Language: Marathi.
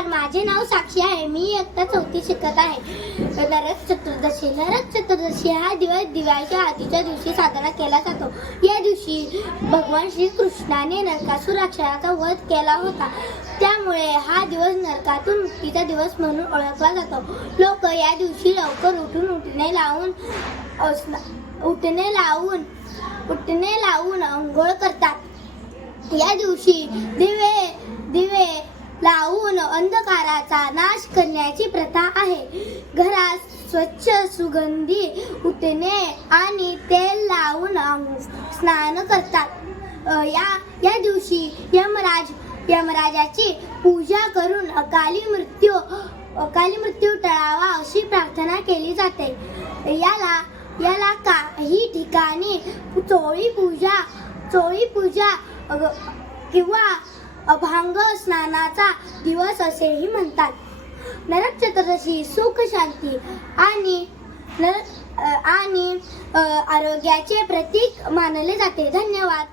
नमस्कार, माझे नाव साक्षी आहे. मी इयत्ता 4थी शिकत आहे. नरक चतुर्दशी हा दिवस दिवाळीच्या आधीच्या दिवशी साजरा केला जातो. या दिवशी भगवान श्रीकृष्णाने नरकासुर राक्षसाचा वध केला होता. त्यामुळे हा दिवस नरकातून मुक्तीचा दिवस म्हणून ओळखला जातो. लोक या दिवशी लवकर उठून उटणे लावून अंघोळ करतात. या दिवशी दिवे लावून अंधकाराचा नाश करण्याची प्रथा आहे. घरात स्वच्छ सुगंधी उटणे आणि तेल लावून स्नान करतात. या दिवशी यमराजाची पूजा करून अकाली मृत्यू टळावा अशी प्रार्थना केली जाते. याला काही ठिकाणी चोळी पूजा किंवा अभंग स्नानाचा दिवस असेही म्हणतात. नरक चतुर्दशी सुख शांती आणि आरोग्याचे प्रतीक मानले जाते. धन्यवाद.